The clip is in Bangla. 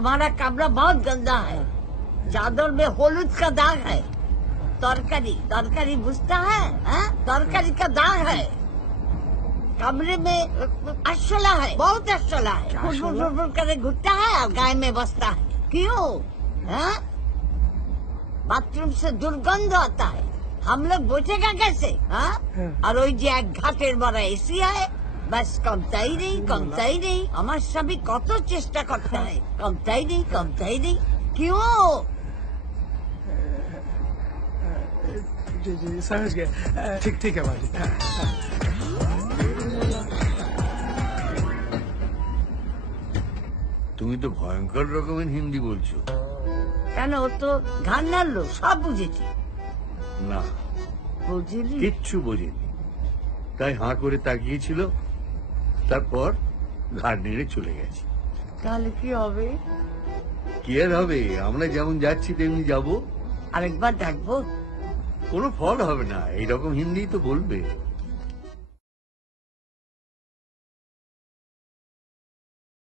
तुम्हारा कमरा बहुत गंदा है, चादर में हलूद का दाग है। तरकारी तरकारी बुझता है, तरकारी का दाग है। कमरे में अरशला है, बहुत अरशला है। फुर करे घुटता है और गाय में बसता है। क्यों? बाथरूम से दुर्गंध आता है, हम लोग बचेगा कैसे? और ওই যে এক ঘাটের বড় এসি है, बस कमताई नहीं। हमारे सभी कत चेष्टा करता है, कमताई नहीं। क्यों? जी समझ गए। ठीक है बाजी। তুমি তো ভয়ঙ্কর রকমের হিন্দি বলছো। কেন? ও তো ঘান্নার লোক, সব বুঝেছি। না, বুঝলি? কিচ্ছু বোঝেনি, তাই হাঁ করে তাকিয়েছিল, তারপর ঘাড় নেড়ে চলে গেছে। তাহলে কি হবে? কি আর হবে, আমরা যেমন যাচ্ছি তেমনি যাব। আরেকবার ডাকবো? কোনো ফল হবে না, এইরকম হিন্দি তো বলবে।